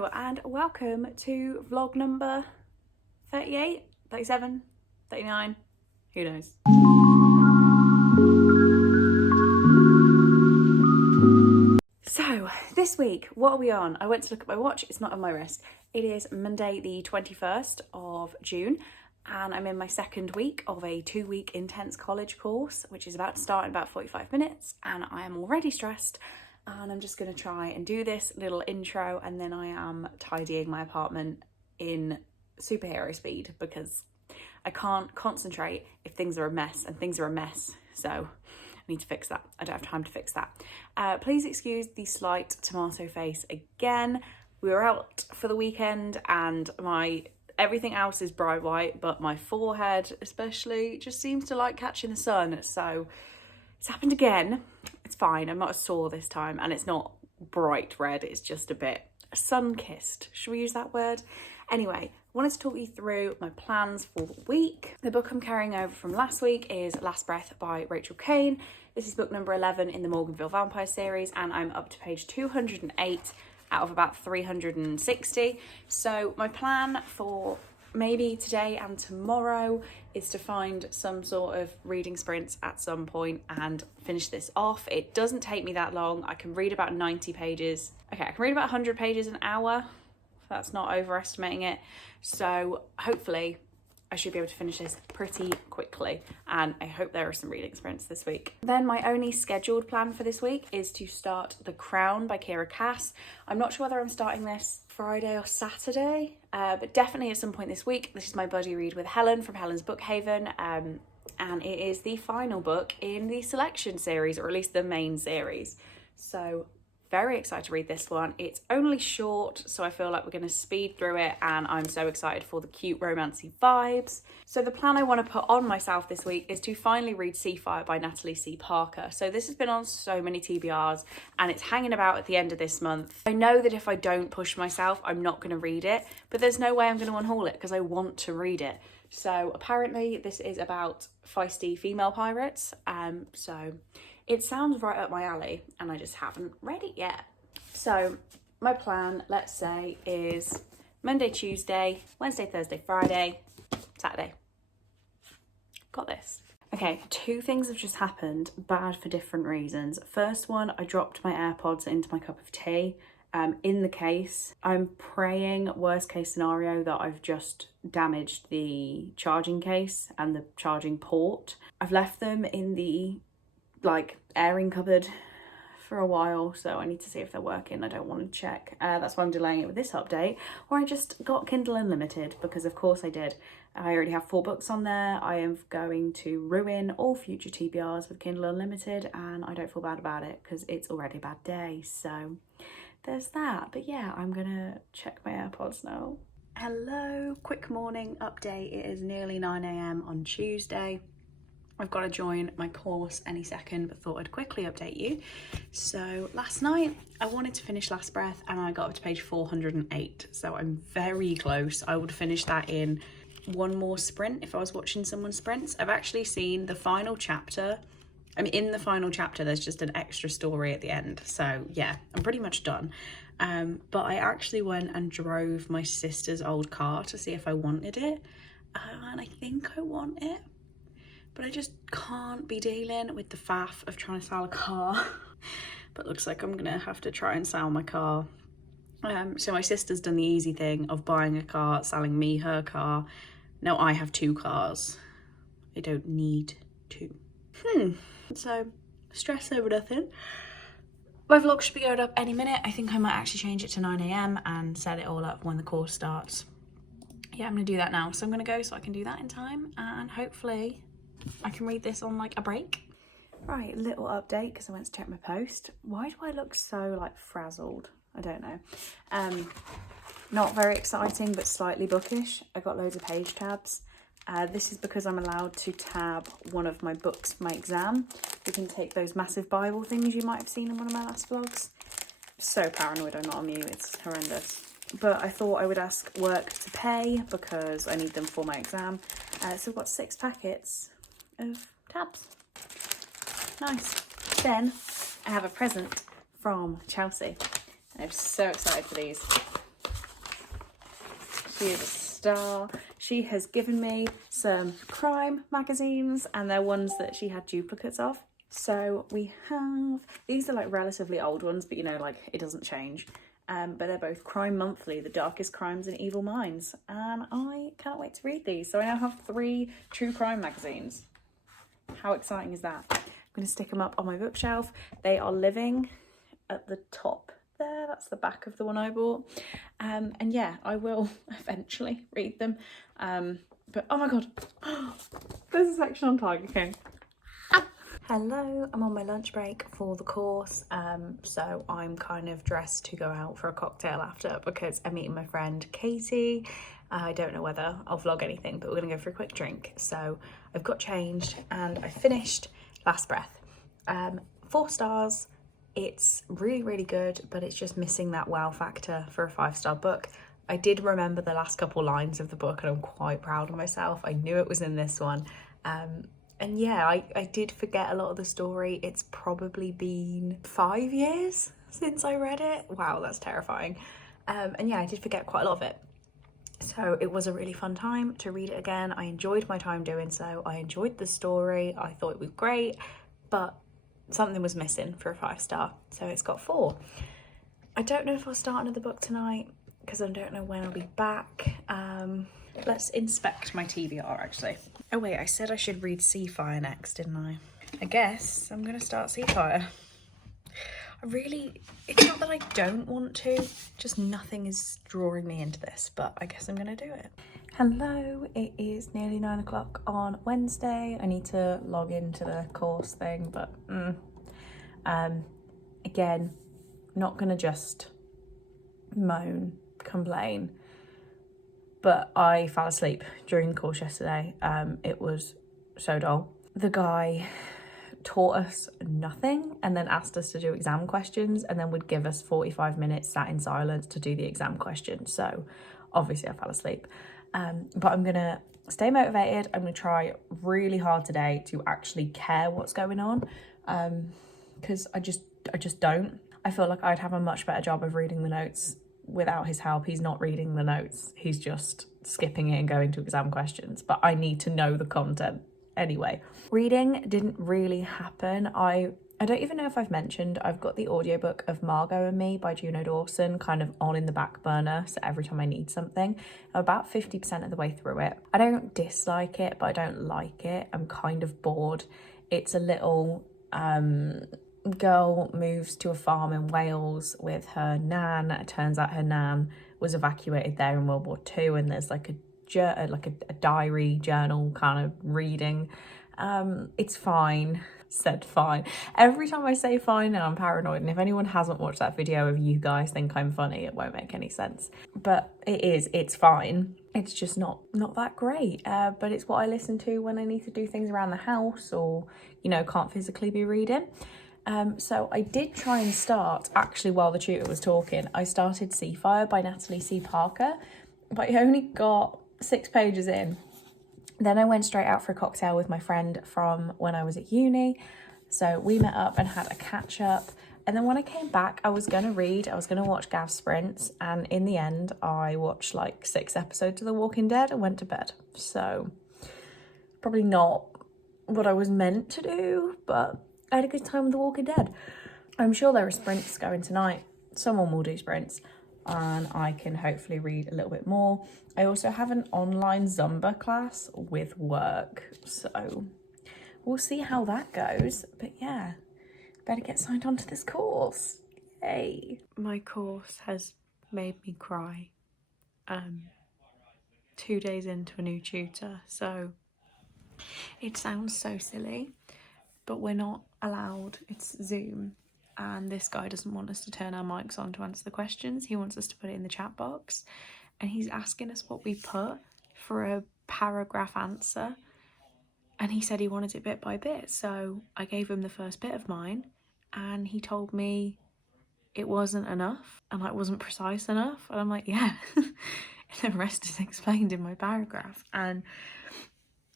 Hello and welcome to vlog number 38, 37, 39, who knows. So this week, what are we on? I went to look at my watch, it's not on my wrist. It is Monday the 21st of June and I'm in my second week of a 2-week intense college course, which is about to start in about 45 minutes, and I am already stressed. And I'm just going to try and do this little intro, and then I am tidying my apartment in superhero speed because I can't concentrate if things are a mess, and things are a mess, so I need to fix that. I don't have time to fix that. Please excuse the slight tomato face again. We were out for the weekend and everything else is bright white, but my forehead especially just seems to like catching the sun, so it's happened again. It's fine, I'm not as sore this time, and it's not bright red, it's just a bit sun-kissed. Should we use that word? Anyway, I wanted to talk you through my plans for the week. The book I'm carrying over from last week is Last Breath by Rachel Caine. This is book number 11 in the Morganville Vampire series, and I'm up to page 208 out of about 360. So my plan for maybe today and tomorrow is to find some sort of reading sprints at some point and finish this off. It doesn't take me that long. I can read about 90 pages. Okay, I can read about 100 pages an hour. That's not overestimating it. So hopefully I should be able to finish this pretty quickly, and I hope there are some reading sprints this week. Then my only scheduled plan for this week is to start The Crown by Kiera Cass. I'm not sure whether I'm starting this Friday or Saturday, but definitely at some point this week. This is my buddy read with Helen from Helen's Bookhaven, and it is the final book in the selection series, or at least the main series. So very excited to read this one. It's only short, so I feel like we're going to speed through it, and I'm so excited for the cute romancy vibes. So the plan I want to put on myself this week is to finally read Seafire by Natalie C. Parker. So this has been on so many TBRs and it's hanging about at the end of this month. I know that if I don't push myself, I'm not going to read it, but there's no way I'm going to unhaul it because I want to read it. So apparently this is about feisty female pirates, so it sounds right up my alley, and I just haven't read it yet. So my plan, let's say, is Monday, Tuesday, Wednesday, Thursday, Friday, Saturday. Got this. Okay, 2 things have just happened, bad for different reasons. First one, I dropped my AirPods into my cup of tea in the case. I'm praying, worst case scenario, that I've just damaged the charging case and the charging port. I've left them in the airing cupboard for a while, so I need to see if they're working. I don't want to check. That's why I'm delaying it with this update, or I just got Kindle Unlimited, because of course I did. I already have 4 books on there. I am going to ruin all future TBRs with Kindle Unlimited, and I don't feel bad about it because it's already a bad day, so there's that. But yeah, I'm gonna check my AirPods now. Hello, quick morning update. It is nearly 9 AM on Tuesday. I've got to join my course any second, but thought I'd quickly update you. So last night I wanted to finish Last Breath and I got up to page 408. So I'm very close. I would finish that in one more sprint if I was watching someone sprints. I've actually seen the final chapter. I mean, in the final chapter, there's just an extra story at the end. So yeah, I'm pretty much done. But I actually went and drove my sister's old car to see if I wanted it. And I think I want it. But I just can't be dealing with the faff of trying to sell a car. But looks like I'm gonna have to try and sell my car. So my sister's done the easy thing of buying a car, selling me her car. Now I have 2 cars. I don't need 2. So stress over nothing. My vlog should be going up any minute. I think I might actually change it to 9 AM and set it all up when the course starts. Yeah, I'm gonna do that now. So I'm gonna go so I can do that in time, and hopefully I can read this on like a break. Right, little update because I went to check my post. Why do I look so like frazzled? I don't know. Not very exciting, but slightly bookish. I got loads of page tabs. This is because I'm allowed to tab one of my books for my exam. You can take those massive Bible things you might have seen in one of my last vlogs. I'm so paranoid I'm not on mute, it's horrendous. But I thought I would ask work to pay because I need them for my exam. So I've got 6 packets of tabs. Nice. Then I have a present from Chelsea. I'm so excited for these. She is a star. She has given me some crime magazines, and they're ones that she had duplicates of. So we have, these are like relatively old ones, but you know, like it doesn't change. But they're both Crime Monthly, The Darkest Crimes and Evil Minds. And I can't wait to read these. So I now have 3 true crime magazines. How exciting is that? I'm going to stick them up on my bookshelf. They are living at the top there. That's the back of the one I bought. And yeah, I will eventually read them. But oh my God, there's a section on Tiger King. Hello, I'm on my lunch break for the course, so I'm kind of dressed to go out for a cocktail after because I'm meeting my friend Katie. I don't know whether I'll vlog anything, but we're gonna go for a quick drink. So I've got changed and I finished Last Breath. 4 stars. It's really, really good, but it's just missing that wow factor for a 5-star book. I did remember the last couple lines of the book and I'm quite proud of myself. I knew it was in this one. And yeah, I did forget a lot of the story. It's probably been 5 years since I read it. Wow, that's terrifying. And yeah, I did forget quite a lot of it. So it was a really fun time to read it again. I enjoyed my time doing so. I enjoyed the story. I thought it was great, but something was missing for a 5-star. So it's got 4. I don't know if I'll start another book tonight because I don't know when I'll be back. Let's inspect my TBR actually. Oh wait, I said I should read Seafire next, didn't I? I guess I'm gonna start Seafire. It's not that I don't want to, just nothing is drawing me into this, but I guess I'm gonna do it. Hello, it is nearly 9 o'clock on Wednesday. I need to log into the course thing, but again, not gonna just moan, complain. But I fell asleep during the course yesterday. It was so dull. The guy taught us nothing and then asked us to do exam questions and then would give us 45 minutes sat in silence to do the exam questions. So obviously I fell asleep. But I'm gonna stay motivated. I'm gonna try really hard today to actually care what's going on. Because I just don't. I feel like I'd have a much better job of reading the notes without his help. He's not reading the notes, he's just skipping it and going to exam questions, but I need to know the content anyway. Reading didn't really happen. I don't even know if I've mentioned I've got the audiobook of Margot and Me by Juno Dawson kind of on in the back burner, so every time I need something. I'm about 50% of the way through it. I don't dislike it, but I don't like it. I'm kind of bored. It's a little girl moves to a farm in Wales with her nan. It turns out her nan was evacuated there in World War II, and there's like a diary journal kind of reading. It's fine. Said fine. Every time I say fine now, I'm paranoid, and if anyone hasn't watched that video of you guys think I'm funny, it won't make any sense. But it's fine. It's just not that great. But it's what I listen to when I need to do things around the house or, you know, can't physically be reading. So I did try and start, actually while the tutor was talking, I started Seafire by Natalie C. Parker, but I only got 6 pages in. Then I went straight out for a cocktail with my friend from when I was at uni. So we met up and had a catch up. And then when I came back, I was going to watch Gav Sprints. And in the end, I watched like 6 episodes of The Walking Dead and went to bed. So probably not what I was meant to do, but I had a good time with The Walking Dead. I'm sure there are sprints going tonight. Someone will do sprints and I can hopefully read a little bit more. I also have an online Zumba class with work, so we'll see how that goes. But yeah, better get signed on to this course. Yay. My course has made me cry. 2 days into a new tutor, so it sounds so silly, but we're not allowed, it's Zoom, and this guy doesn't want us to turn our mics on to answer the questions. He wants us to put it in the chat box, and he's asking us what we put for a paragraph answer, and he said he wanted it bit by bit. So I gave him the first bit of mine and he told me it wasn't enough and it wasn't precise enough, and I'm like, yeah. And the rest is explained in my paragraph. And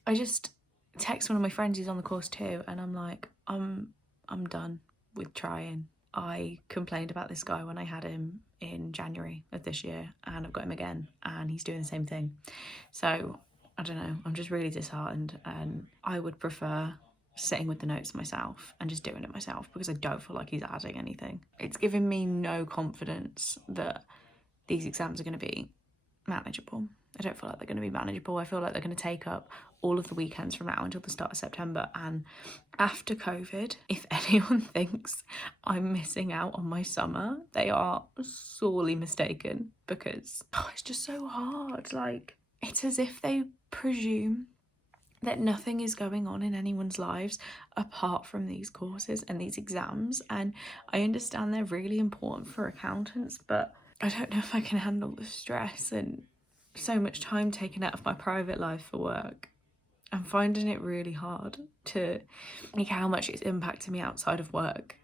I just text one of my friends who's on the course too, and I'm like, I'm done with trying. I complained about this guy when I had him in January of this year, and I've got him again and he's doing the same thing. So I don't know, I'm just really disheartened, and I would prefer sitting with the notes myself and just doing it myself, because I don't feel like he's adding anything. It's giving me no confidence that these exams are going to be manageable. I don't feel like they're going to be manageable. I feel like they're going to take up all of the weekends from now until the start of September. And after COVID, if anyone thinks I'm missing out on my summer, they are sorely mistaken, because it's just so hard. Like, it's as if they presume that nothing is going on in anyone's lives apart from these courses and these exams. And I understand they're really important for accountants, but I don't know if I can handle the stress and so much time taken out of my private life for work. I'm finding it really hard to think how much it's impacting me outside of work.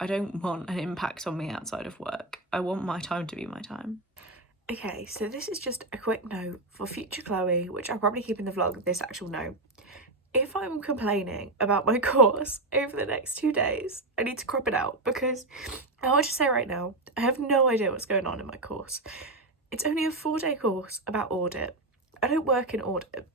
I don't want an impact on me outside of work. I want my time to be my time. Okay, so this is just a quick note for future Chloe, which I'll probably keep in the vlog, this actual note. If I'm complaining about my course over the next 2 days, I need to crop it out, because I'll just say right now, I have no idea what's going on in my course. It's only a 4-day course about audit. I don't work in audit.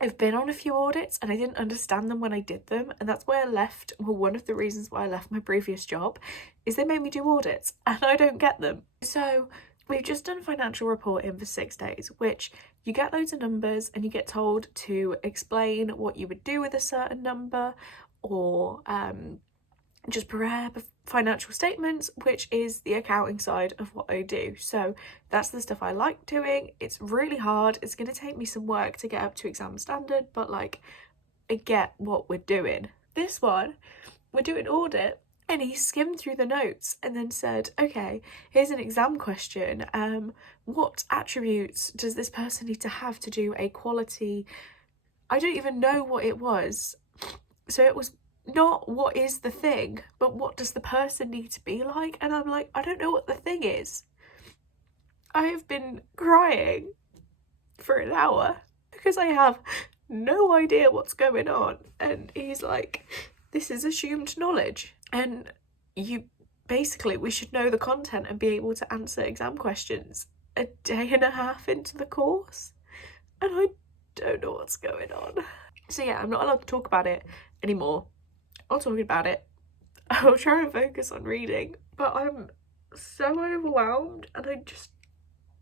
I've been on a few audits and I didn't understand them when I did them, and that's why I left. Well, one of the reasons why I left my previous job is they made me do audits and I don't get them. So we've just done financial reporting for 6 days, which you get loads of numbers and you get told to explain what you would do with a certain number, or just prepare financial statements, which is the accounting side of what I do. So that's the stuff I like doing. It's really hard. It's going to take me some work to get up to exam standard, but like, I get what we're doing. This one, we're doing audit, and he skimmed through the notes and then said, okay, here's an exam question. What attributes does this person need to have to do a quality? I don't even know what it was. So it was not what is the thing, but what does the person need to be like? And I'm like, I don't know what the thing is. I have been crying for an hour because I have no idea what's going on. And he's like, this is assumed knowledge. And we should know the content and be able to answer exam questions a day and a half into the course. And I don't know what's going on. So yeah, I'm not allowed to talk about it anymore. I'll talk about it. I'll try and focus on reading, but I'm so overwhelmed and I just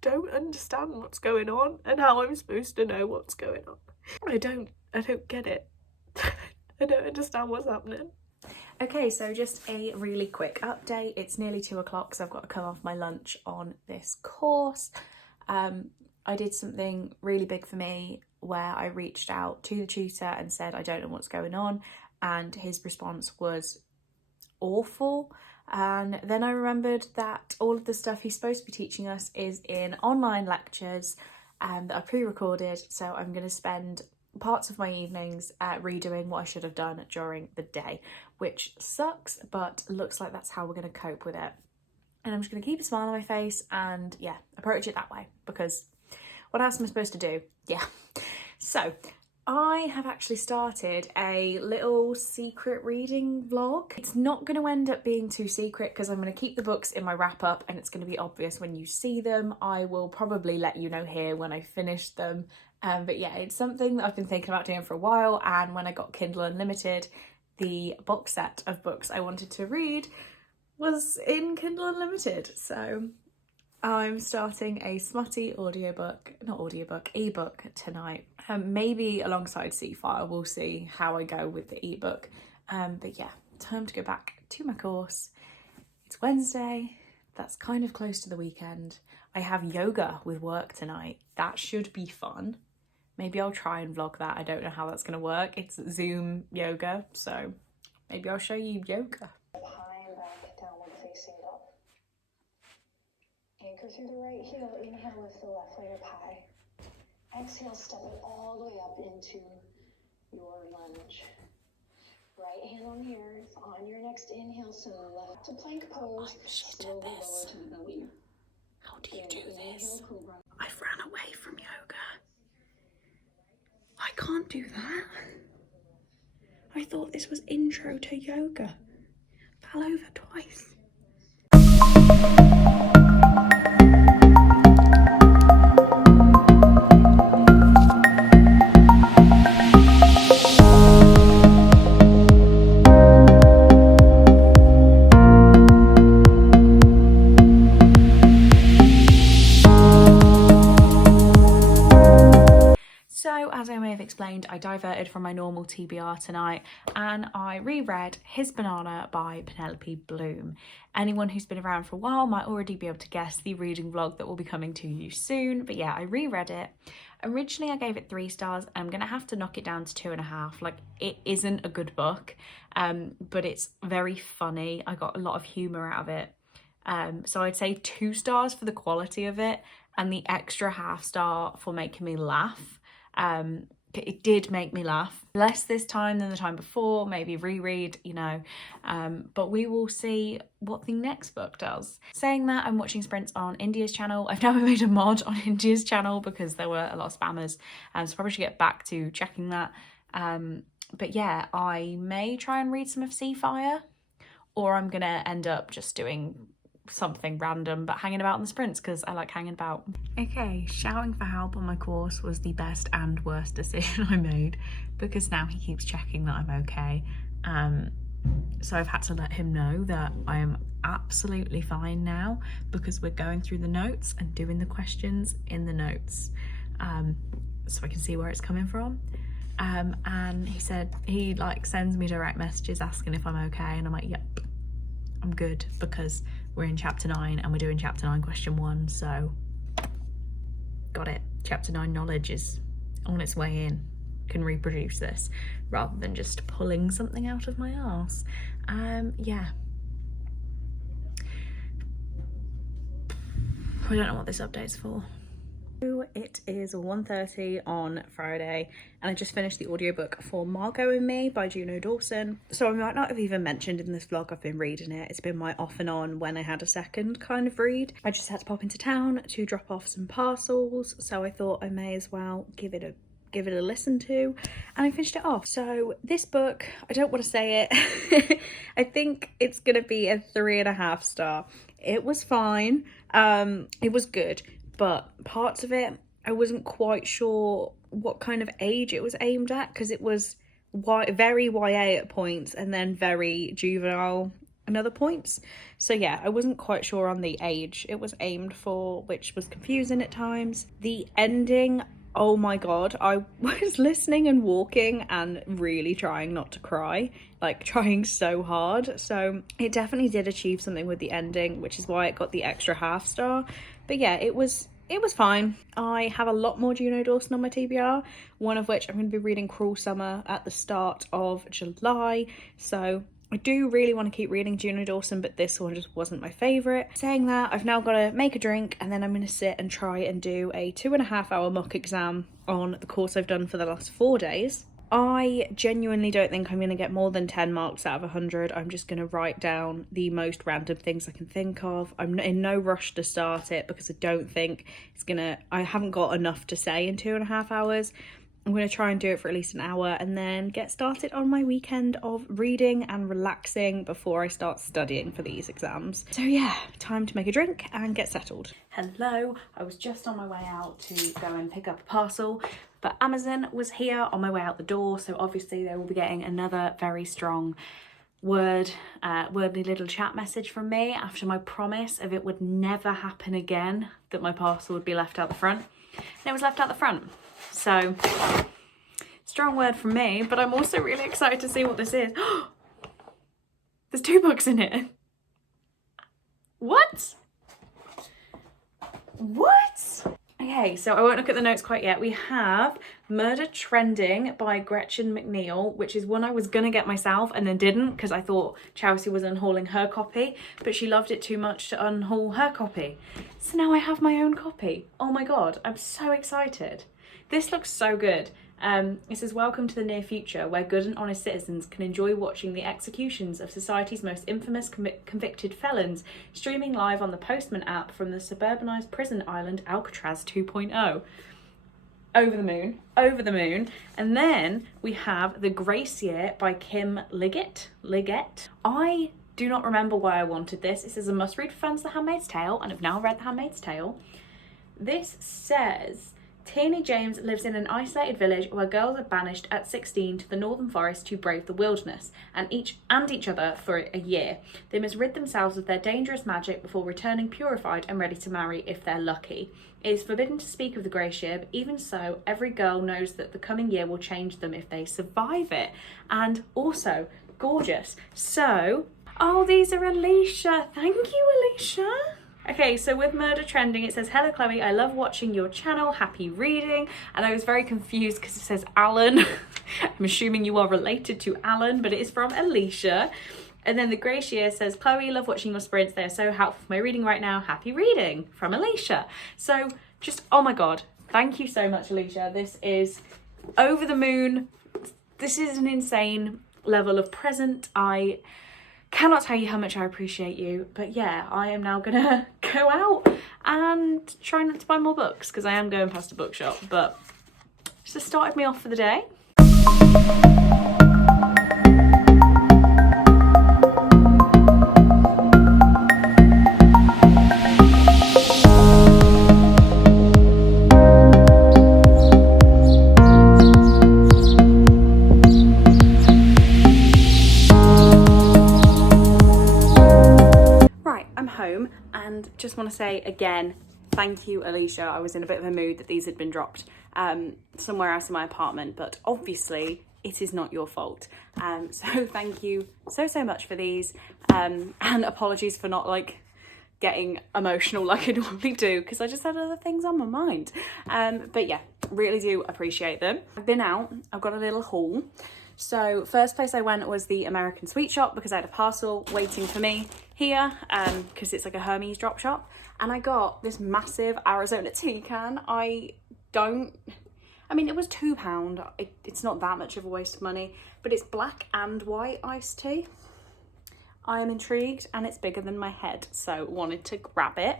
don't understand what's going on and how I'm supposed to know what's going on. I don't get it. I don't understand what's happening. Okay, so just a really quick update. It's nearly 2 o'clock, so I've got to come off my lunch on this course. I did something really big for me where I reached out to the tutor and said, I don't know what's going on. And his response was awful. And then I remembered that all of the stuff he's supposed to be teaching us is in online lectures that I pre-recorded. So I'm going to spend parts of my evenings redoing what I should have done during the day, which sucks, but looks like that's how we're going to cope with it. And I'm just going to keep a smile on my face and yeah, approach it that way, because what else am I supposed to do? Yeah. So I have actually started a little secret reading vlog. It's not going to end up being too secret because I'm going to keep the books in my wrap up and it's going to be obvious when you see them. I will probably let you know here when I finish them. But yeah, it's something that I've been thinking about doing for a while, and when I got Kindle Unlimited, the box set of books I wanted to read was in Kindle Unlimited. So I'm starting a smutty ebook tonight. Maybe alongside C-File, we'll see how I go with the ebook. But yeah, time to go back to my course. It's Wednesday, that's kind of close to the weekend. I have yoga with work tonight. That should be fun. Maybe I'll try and vlog that. I don't know how that's gonna work. It's Zoom yoga, so maybe I'll show you yoga. High and back, downward facing dog. Anchor through the right heel, inhale, lift the left leg up high. Exhale, step it all the way up into your lunge. Right hand on the earth, on your next inhale, so left to plank pose, slowly lower to the belly. How do you do this? I've ran away from yoga. I can't do that. I thought this was intro to yoga. Fell over twice. explained, I diverted from my normal TBR tonight and I reread His Banana by Penelope Bloom. Anyone who's been around for a while might already be able to guess the reading vlog that will be coming to you soon, but yeah, I reread it. Originally I gave it 3 stars. I'm gonna have to knock it down to 2.5. Like, it isn't a good book, but it's very funny. I got a lot of humour out of it. So I'd say 2 stars for the quality of it and the extra half star for making me laugh. It did make me laugh. Less this time than the time before, maybe reread, you know, but we will see what the next book does. Saying that, I'm watching sprints on India's channel. I've now made a mod on India's channel because there were a lot of spammers, so probably should get back to checking that. But yeah, I may try and read some of Seafire, or I'm gonna end up just doing something random but hanging about in the sprints because I like hanging about. Okay, shouting for help on my course was the best and worst decision I made because now he keeps checking that I'm okay. So I've had to let him know that I am absolutely fine now because we're going through the notes and doing the questions in the notes, so I can see where it's coming from. And he said he like sends me direct messages asking if I'm okay, and I'm like, yep, I'm good, because we're in chapter 9 and we're doing chapter 9 question 1, so got it. Chapter 9 knowledge is on its way in. Can reproduce this rather than just pulling something out of my arse. Yeah, I don't know what this update's for. It is 1:30 on Friday and I just finished the audiobook for Margot and Me by Juno Dawson. So I might not have even mentioned in this vlog I've been reading it. It's been my off and on when I had a second kind of read. I just had to pop into town to drop off some parcels, so I thought I may as well give it a listen to, and I finished it off. So this book, I don't want to say it, I think it's gonna be a 3.5 star. It was fine, it was good, but parts of it I wasn't quite sure what kind of age it was aimed at, because it was very YA at points and then very juvenile at other points. So yeah, I wasn't quite sure on the age it was aimed for, which was confusing at times. The ending, oh my god, I was listening and walking and really trying not to cry, like trying so hard. So it definitely did achieve something with the ending, which is why it got the extra half star. But yeah, it was fine. I have a lot more Juno Dawson on my TBR, one of which I'm going to be reading Cruel Summer at the start of July. So I do really want to keep reading Juno Dawson, but this one just wasn't my favourite. Saying that, I've now got to make a drink and then I'm going to sit and try and do a 2.5 hour mock exam on the course I've done for the last 4 days. I genuinely don't think I'm going to get more than 10 marks out of 100. I'm just going to write down the most random things I can think of. I'm in no rush to start it because I don't think I haven't got enough to say in 2.5 hours. I'm going to try and do it for at least an hour and then get started on my weekend of reading and relaxing before I start studying for these exams. So yeah, time to make a drink and get settled. Hello, I was just on my way out to go and pick up a parcel, but Amazon was here on my way out the door, so obviously they will be getting another very strong wordy little chat message from me after my promise of it would never happen again that my parcel would be left out the front. And it was left out the front. So, strong word from me, but I'm also really excited to see what this is. There's 2 books in it. What? Okay, so I won't look at the notes quite yet. We have Murder Trending by Gretchen McNeil, which is one I was gonna get myself and then didn't because I thought Chelsea was unhauling her copy, but she loved it too much to unhaul her copy. So now I have my own copy. Oh my god, I'm so excited. This looks so good. It says, welcome to the near future, where good and honest citizens can enjoy watching the executions of society's most infamous convicted felons, streaming live on the Postman app from the suburbanized prison island Alcatraz 2.0. Over the moon. And then we have The Grace Year by Kim Liggett. I do not remember why I wanted this. It says a must read for fans of The Handmaid's Tale, and I've now read The Handmaid's Tale. This says Tierney James lives in an isolated village where girls are banished at 16 to the northern forest to brave the wilderness and each other for a year. They must rid themselves of their dangerous magic before returning purified and ready to marry if they're lucky. It is forbidden to speak of the Grey Year, but even so, every girl knows that the coming year will change them if they survive it. And also, gorgeous. So, oh, these are Alicia. Thank you, Alicia. Okay, so with Murder Trending, it says, hello Chloe, I love watching your channel, happy reading. And I was very confused because it says Alan. I'm assuming you are related to Alan, but it is from Alicia. And then the Grey Year says, Chloe, love watching your sprints. They are so helpful for my reading right now. Happy reading, from Alicia. So just, oh my God, thank you so much, Alicia. This is over the moon. This is an insane level of present. I cannot tell you how much I appreciate you, but yeah, I am now gonna go out and try not to buy more books because I am going past a bookshop, but just started me off for the day. Home and just want to say again, thank you, Alicia. I was in a bit of a mood that these had been dropped somewhere else in my apartment, but obviously it is not your fault. So thank you so much for these, and apologies for not like getting emotional like I normally do because I just had other things on my mind. But yeah, really do appreciate them. I've been out, I've got a little haul. So first place I went was the American Sweet Shop because I had a parcel waiting for me here because it's like a Hermes drop shop, and I got this massive Arizona tea can. I mean it was £2. It's not that much of a waste of money, but it's black and white iced tea. I am intrigued and it's bigger than my head, so wanted to grab it.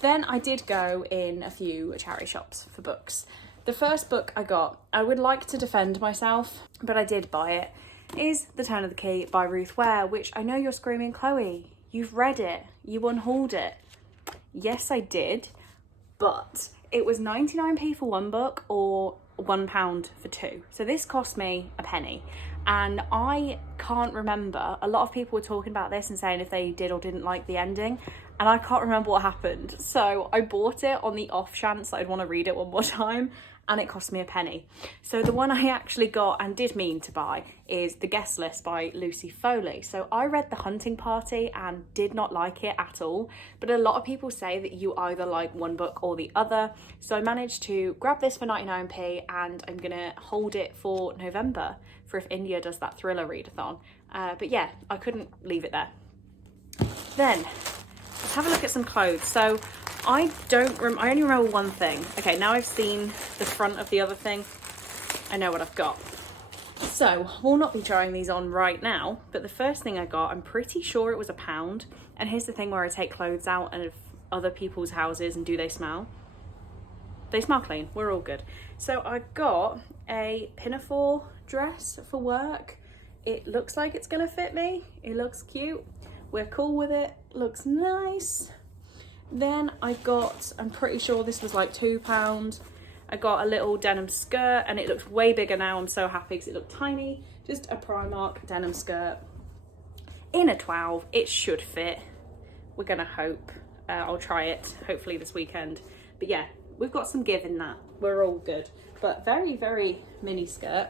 Then I did go in a few charity shops for books. The first book I got, I would like to defend myself, but I did buy it, is The Turn of the Key by Ruth Ware, which I know you're screaming, Chloe, you've read it, you unhauled it. Yes, I did, but it was 99p for one book or £1 for two. So this cost me a penny. And I can't remember, a lot of people were talking about this and saying if they did or didn't like the ending, and I can't remember what happened. So I bought it on the off chance that I'd want to read it one more time, and it cost me a penny. So the one I actually got and did mean to buy is The Guest List by Lucy Foley. So I read The Hunting Party and did not like it at all, but a lot of people say that you either like one book or the other. So I managed to grab this for 99p, and I'm gonna hold it for November for if India does that thriller readathon. But yeah, I couldn't leave it there. Then let's have a look at some clothes. So I only remember one thing. Okay, now I've seen the front of the other thing, I know what I've got. So we'll not be trying these on right now, but the first thing I got, I'm pretty sure it was £1. And here's the thing where I take clothes out of other people's houses and do they smell? They smell clean, we're all good. So I got a pinafore dress for work. It looks like it's gonna fit me. It looks cute. We're cool with it, looks nice. Then I got, I'm pretty sure this was like £2. I got a little denim skirt, and it looks way bigger now. I'm so happy because it looked tiny. Just a Primark denim skirt in a 12. It should fit. We're gonna hope. I'll try it hopefully this weekend. But yeah, we've got some give in that. We're all good. But very, very mini skirt.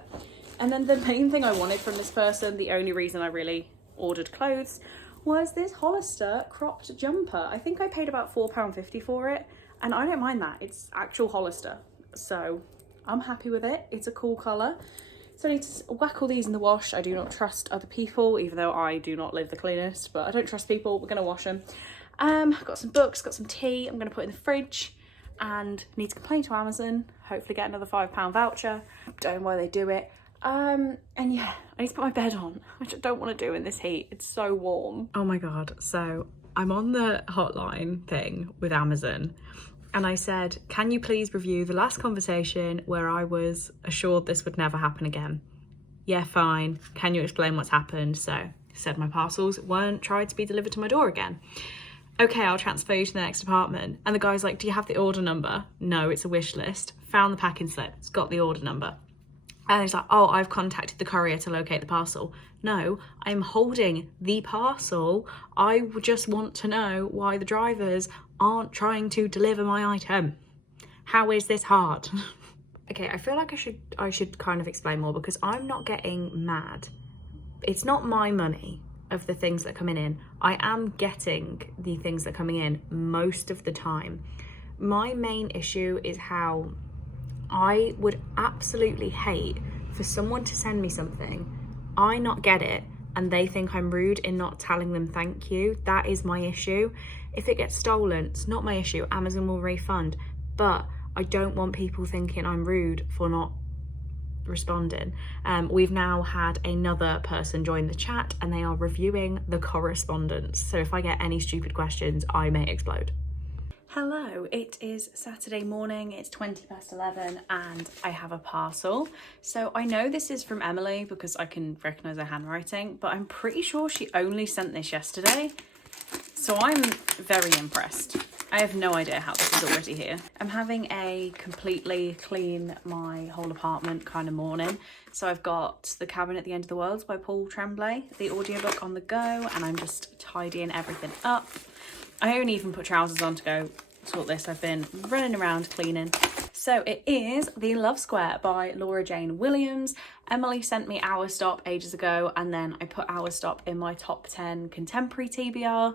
And then the main thing I wanted from this person, the only reason I really ordered clothes, was this Hollister cropped jumper. I think I paid about £4.50 for it, and I don't mind that. It's actual Hollister, so I'm happy with it. It's a cool colour. So I need to whack all these in the wash. I do not trust other people, even though I do not live the cleanest, but I don't trust people. We're gonna wash them. I've got some books, got some tea. I'm gonna put in the fridge, and need to complain to Amazon. Hopefully get another £5 voucher. Don't know why they do it. And yeah, I need to put my bed on, which I don't want to do in this heat. It's so warm. Oh my God. So I'm on the hotline thing with Amazon, and I said, can you please review the last conversation where I was assured this would never happen again? Yeah, fine. Can you explain what's happened? So said my parcels weren't tried to be delivered to my door again. okay, I'll transfer you to the next apartment. And the guy's like, do you have the order number? No, it's a wish list. Found the packing slip, it's got the order number. And he's like, oh, I've contacted the courier to locate the parcel. No, I'm holding the parcel. I just want to know why the drivers aren't trying to deliver my item. How is this hard? Okay, I feel like I should kind of explain more, because I'm not getting mad. It's not my money of the things that are coming in. I am getting the things that are coming in most of the time. My main issue is how I would absolutely hate for someone to send me something, I not get it, and they think I'm rude in not telling them thank you. That is my issue. If it gets stolen, it's not my issue. Amazon will refund. But I don't want people thinking I'm rude for not responding. We've now had another person join the chat, and they are reviewing the correspondence. So if I get any stupid questions, I may explode. Hello, it is Saturday morning, it's 11:20 and I have a parcel. So I know this is from Emily because I can recognise her handwriting, but I'm pretty sure she only sent this yesterday. So I'm very impressed. I have no idea how this is already here. I'm having a completely clean my whole apartment kind of morning. So I've got The Cabin at the End of the World by Paul Tremblay, the audiobook on the go, and I'm just tidying everything up. I only even put trousers on to go sort this. I've been running around cleaning. So it is The Love Square by Laura Jane Williams. Emily sent me Hour Stop ages ago, and then I put Hour Stop in my top 10 contemporary TBR,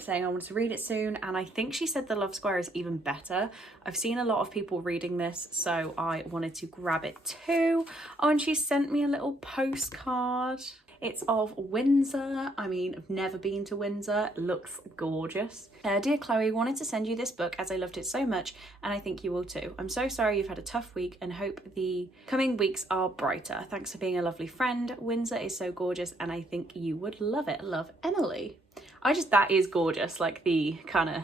saying I wanted to read it soon, and I think she said The Love Square is even better. I've seen a lot of people reading this, so I wanted to grab it too. Oh, and she sent me a little postcard. It's of Windsor. I mean, I've never been to Windsor. It looks gorgeous. Dear Chloe, wanted to send you this book as I loved it so much, and I think you will too. I'm so sorry you've had a tough week and hope the coming weeks are brighter. Thanks for being a lovely friend. Windsor is so gorgeous and I think you would love it. Love, Emily. That is gorgeous. Like the kind of,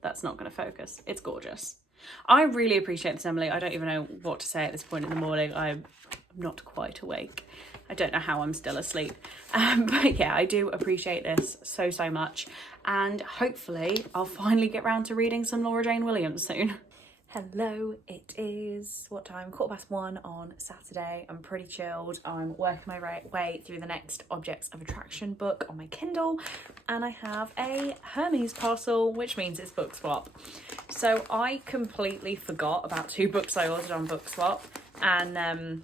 that's not going to focus. It's gorgeous. I really appreciate this, Emily. I don't even know what to say at this point in the morning. I'm not quite awake. I don't know how I'm still asleep. But yeah, I do appreciate this so, so much. And hopefully I'll finally get round to reading some Laura Jane Williams soon. Hello, it is, what time? 1:15 on Saturday. I'm pretty chilled. I'm working my way through the next Objects of Attraction book on my Kindle. And I have a Hermes parcel, which means it's BOOKSWAP. So I completely forgot about 2 books I ordered on BOOKSWAP. And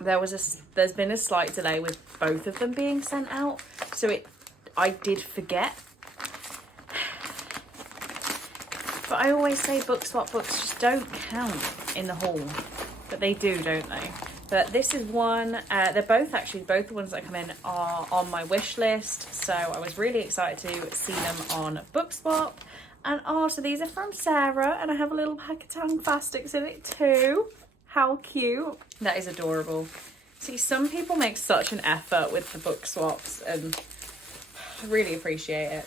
there's been a slight delay with both of them being sent out, so I did forget. But I always say BOOKSWAP books just don't count in the haul, but they do, don't they? But this is one. They're both the ones that come in are on my wish list, so I was really excited to see them on BOOKSWAP. And so these are from Sarah, and I have a little pack of Tang Fastics in it too. How cute. That is adorable. See, some people make such an effort with the book swaps, and I really appreciate it.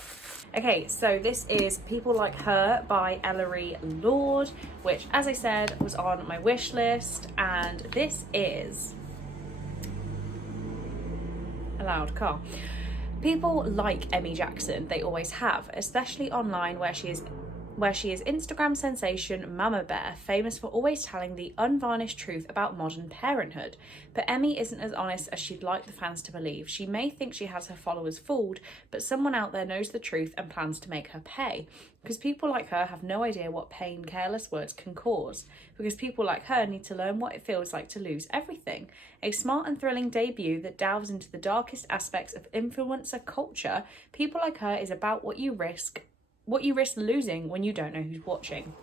Okay, so this is People Like Her by Ellery Lord, which, as I said, was on my wish list, and this is a loud car. People like Emmy Jackson, they always have, especially online where she is Instagram sensation Mama Bear, famous for always telling the unvarnished truth about modern parenthood. But Emmy isn't as honest as she'd like the fans to believe. She may think she has her followers fooled, but someone out there knows the truth and plans to make her pay. Because people like her have no idea what pain careless words can cause. Because people like her need to learn what it feels like to lose everything. A smart and thrilling debut that delves into the darkest aspects of influencer culture, People Like Her is about what you risk losing when you don't know who's watching.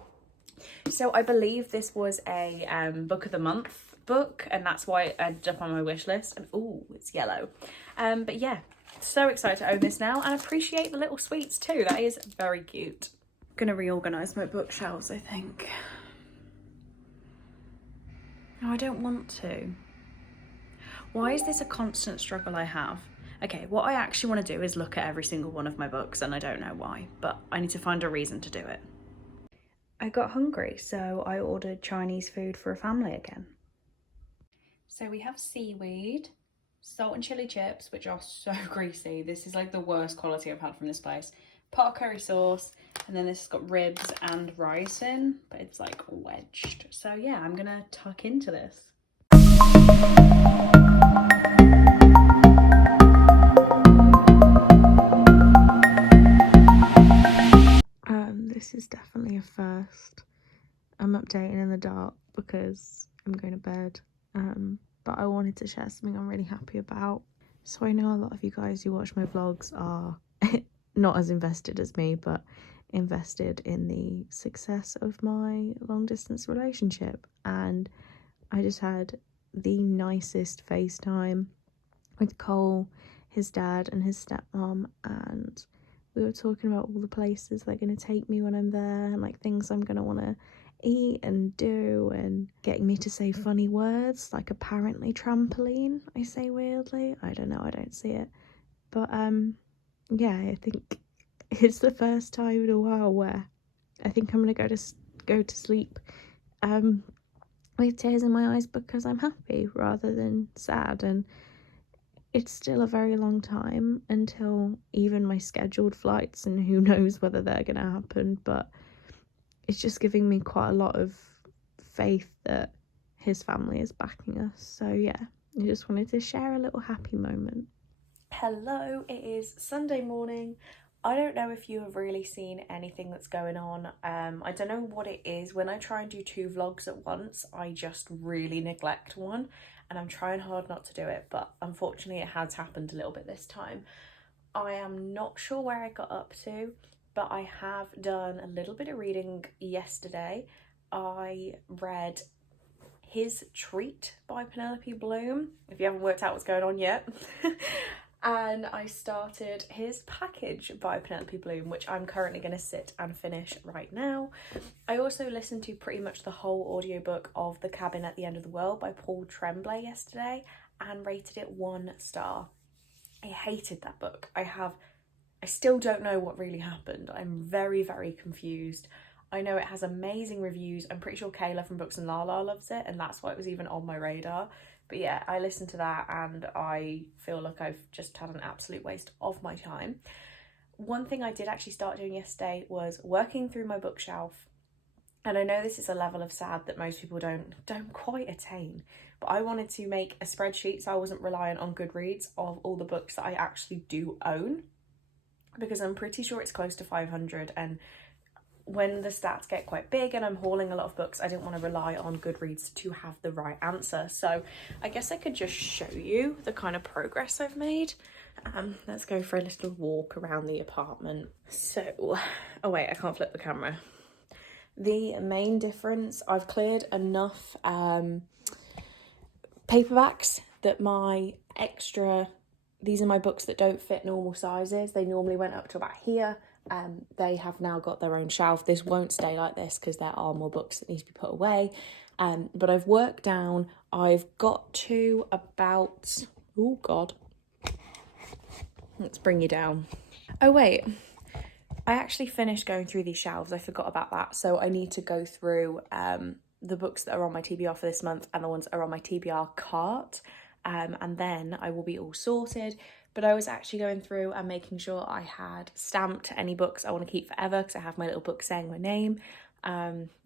So I believe this was a book of the month book, and that's why it ended up on my wish list. And ooh, it's yellow. But yeah, so excited to own this now, and appreciate the little sweets too. That is very cute. I'm gonna reorganize my bookshelves, I think. No, I don't want to. Why is this a constant struggle I have? Okay, what I actually want to do is look at every single one of my books, and I don't know why, but I need to find a reason to do it. I got hungry, so I ordered Chinese food for a family again. So we have seaweed, salt and chili chips, which are so greasy. This is like the worst quality I've had from this place. pot of curry sauce, and then this has got ribs and rice in, but it's like wedged. So yeah, I'm gonna tuck into this. This is definitely a first. I'm updating in the dark because I'm going to bed, but I wanted to share something I'm really happy about. So I know a lot of you guys who watch my vlogs are not as invested as me, but invested in the success of my long distance relationship, and I just had the nicest FaceTime with Cole, his dad and his stepmom, and we were talking about all the places they're going to take me when I'm there, and like things I'm going to want to eat and do, and getting me to say funny words like apparently trampoline I say weirdly. I don't know, I don't see it, but yeah, I think it's the first time in a while where I think I'm gonna go to sleep with tears in my eyes because I'm happy rather than sad. And it's still a very long time until even my scheduled flights, and who knows whether they're gonna happen, but it's just giving me quite a lot of faith that his family is backing us. So yeah, I just wanted to share a little happy moment. Hello, it is Sunday morning. I don't know if you have really seen anything that's going on. I don't know what it is. When I try and do 2 vlogs at once, I just really neglect one, and I'm trying hard not to do it, but unfortunately it has happened a little bit this time. I am not sure where I got up to, but I have done a little bit of reading yesterday. I read His Treat by Penelope Bloom, if you haven't worked out what's going on yet. And I started His Package by Penelope Bloom, which I'm currently going to sit and finish right now. I also listened to pretty much the whole audiobook of The Cabin at the End of the World by Paul Tremblay yesterday and rated it 1 star. I hated that book. I still don't know what really happened. I'm very, very confused. I know it has amazing reviews. I'm pretty sure Kayla from Books and Lala loves it, and that's why it was even on my radar. But yeah, I listened to that and I feel like I've just had an absolute waste of my time. One thing I did actually start doing yesterday was working through my bookshelf. And I know this is a level of sad that most people don't quite attain, but I wanted to make a spreadsheet so I wasn't reliant on Goodreads of all the books that I actually do own, because I'm pretty sure it's close to 500, and when the stats get quite big and I'm hauling a lot of books, I didn't want to rely on Goodreads to have the right answer. So I guess I could just show you the kind of progress I've made. Let's go for a little walk around the apartment. So, oh wait, I can't flip the camera. The main difference, I've cleared enough paperbacks that my extra, these are my books that don't fit normal sizes. They normally went up to about here. They have now got their own shelf. This won't stay like this because there are more books that need to be put away. But I've worked down, I've got to about, oh God, let's bring you down. Oh wait, I actually finished going through these shelves. I forgot about that. So I need to go through the books that are on my TBR for this month and the ones that are on my TBR cart. And then I will be all sorted. But I was actually going through and making sure I had stamped any books I want to keep forever, because I have my little book saying my name.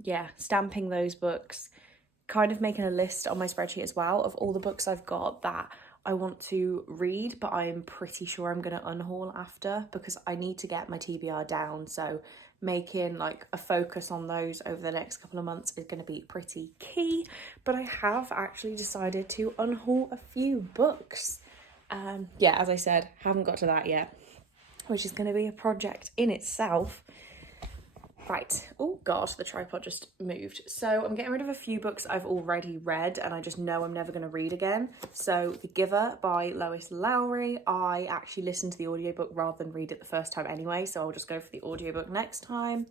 Yeah, stamping those books, kind of making a list on my spreadsheet as well of all the books I've got that I want to read, but I'm pretty sure I'm going to unhaul after, because I need to get my TBR down. So making like a focus on those over the next couple of months is going to be pretty key. But I have actually decided to unhaul a few books. Yeah, as I said, haven't got to that yet, which is going to be a project in itself. Right, oh God, the tripod just moved. So I'm getting rid of a few books I've already read and I just know I'm never going to read again. So The Giver by Lois Lowry, I actually listened to the audiobook rather than read it the first time anyway, so I'll just go for the audiobook next time.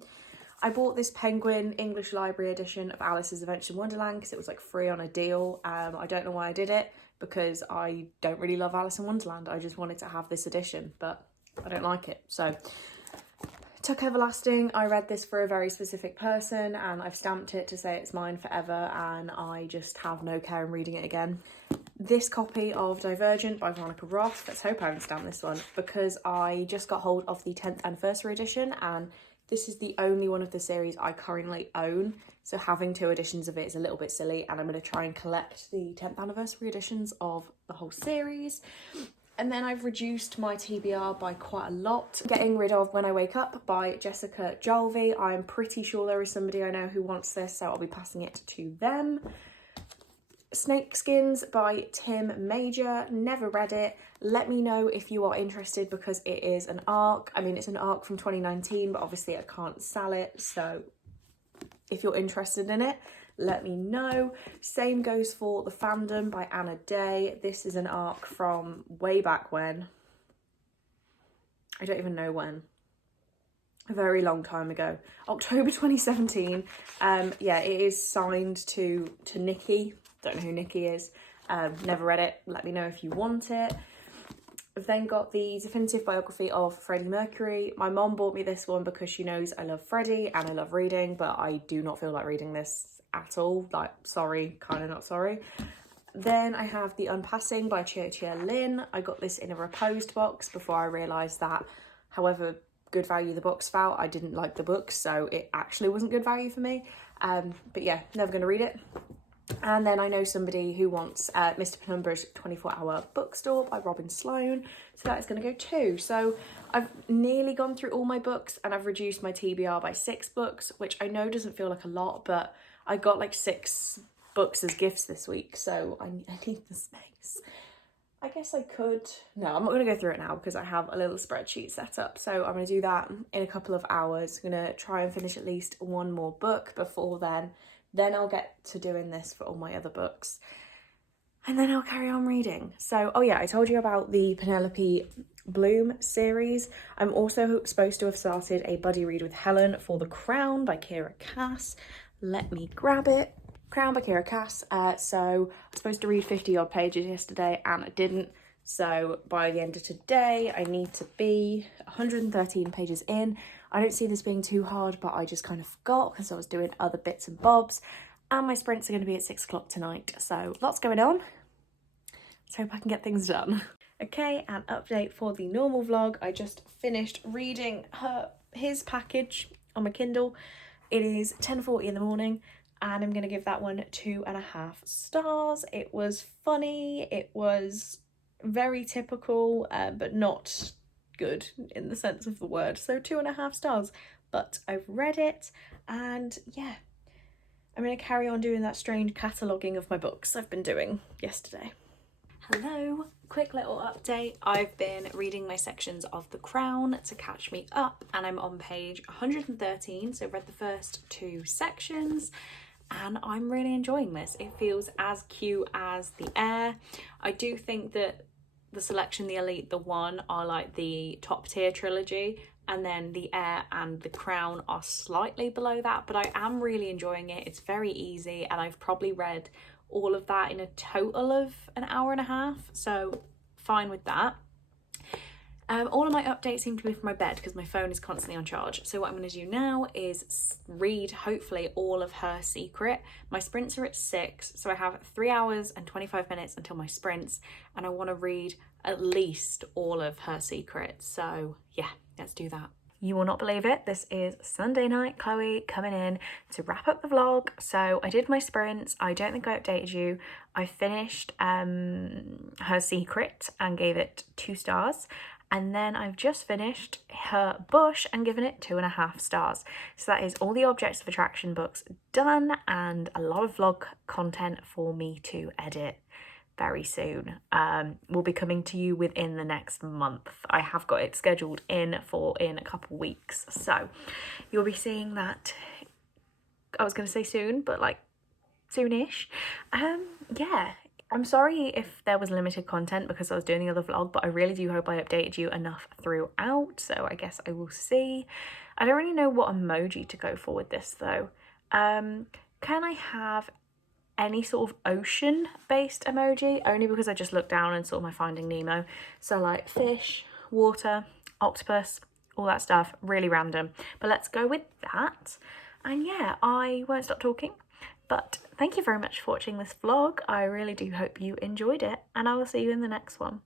I bought this Penguin English Library edition of Alice's Adventure in Wonderland because it was like free on a deal. I don't know why I did it, because I don't really love Alice in Wonderland. I just wanted to have this edition, but I don't like it. So Tuck Everlasting, I read this for a very specific person and I've stamped it to say it's mine forever, and I just have no care in reading it again. this copy of Divergent by Veronica Roth. Let's hope I haven't stamped this one, because I just got hold of the 10th anniversary edition, and this is the only one of the series I currently own. So having 2 editions of it is a little bit silly, and I'm going to try and collect the 10th anniversary editions of the whole series. And then I've reduced my TBR by quite a lot. Getting rid of When I Wake Up by Jessica Jalvi. I'm pretty sure there is somebody I know who wants this, so I'll be passing it to them. Snakeskins by Tim Major. Never read it. Let me know if you are interested, because it is an ARC. I mean, it's an ARC from 2019, but obviously I can't sell it, so if you're interested in it, let me know. Same goes for The Fandom by Anna Day. This is an ARC from way back when. I don't even know when. A very long time ago. October 2017. Yeah, it is signed to Nikki. Don't know who Nikki is. Never read it. Let me know if you want it. I've then got the definitive biography of Freddie Mercury. My mom bought me this one because she knows I love Freddie and I love reading, but I do not feel like reading this at all. Like, sorry, kind of not sorry. Then I have The Unpassing by Chia Lin. I got this in a reposed box before I realised that however good value the box felt, I didn't like the book, so it actually wasn't good value for me. But yeah, never going to read it. And then I know somebody who wants Mr. Penumbra's 24-Hour Bookstore by Robin Sloan, so that is going to go too. So I've nearly gone through all my books, and I've reduced my TBR by 6 books, which I know doesn't feel like a lot, but I got like 6 books as gifts this week, so I need the space. I guess I could... No, I'm not going to go through it now because I have a little spreadsheet set up, so I'm going to do that in a couple of hours. I'm going to try and finish at least one more book before then. Then I'll get to doing this for all my other books. And then I'll carry on reading. So, oh yeah, I told you about the Penelope Bloom series. I'm also supposed to have started a buddy read with Helen for The Crown by Kira Cass. Let me grab it. Crown by Kira Cass. So I was supposed to read 50 odd pages yesterday and I didn't. So by the end of today, I need to be 113 pages in. I don't see this being too hard, but I just kind of forgot because I was doing other bits and bobs. And my sprints are going to be at 6 o'clock tonight. So lots going on. Let's hope I can get things done. Okay, an update for the normal vlog. I just finished reading his package on my Kindle. It is 10:40 in the morning and I'm going to give that one 2.5 stars. It was funny. It was very typical, but not good in the sense of the word, so 2.5 stars. But I've read it, and yeah, I'm going to carry on doing that strange cataloguing of my books I've been doing yesterday. Hello, quick little update. I've been reading my sections of The Crown to catch me up, and I'm on page 113, so I've read the first 2 sections. And I'm really enjoying this. It feels as cute as The Heir. I do think that The Selection, The Elite, The One are like the top tier trilogy, and then The Heir and The Crown are slightly below that, but I am really enjoying it. It's very easy, and I've probably read all of that in a total of an hour and a half, so fine with that. All of my updates seem to be from my bed because my phone is constantly on charge. So what I'm going to do now is read, hopefully, all of Her Secret. My sprints are at 6, so I have 3 hours and 25 minutes until my sprints, and I want to read at least all of Her Secret. So yeah, let's do that. You will not believe it. This is Sunday night, Chloe coming in to wrap up the vlog. So I did my sprints. I don't think I updated you. I finished Her Secret and gave it 2 stars. And then I've just finished Her Bush and given it 2.5 stars. So that is all the Objects of Attraction books done, and a lot of vlog content for me to edit very soon. Will be coming to you within the next month. I have got it scheduled in a couple weeks. So you'll be seeing that, I was going to say soon, but like soonish. Yeah. I'm sorry if there was limited content because I was doing the other vlog, but I really do hope I updated you enough throughout, so I guess I will see. I don't really know what emoji to go for with this though. Can I have any sort of ocean-based emoji? Only because I just looked down and saw my Finding Nemo. So like fish, water, octopus, all that stuff, really random. But let's go with that. And yeah, I won't stop talking. But thank you very much for watching this vlog. I really do hope you enjoyed it, and I will see you in the next one.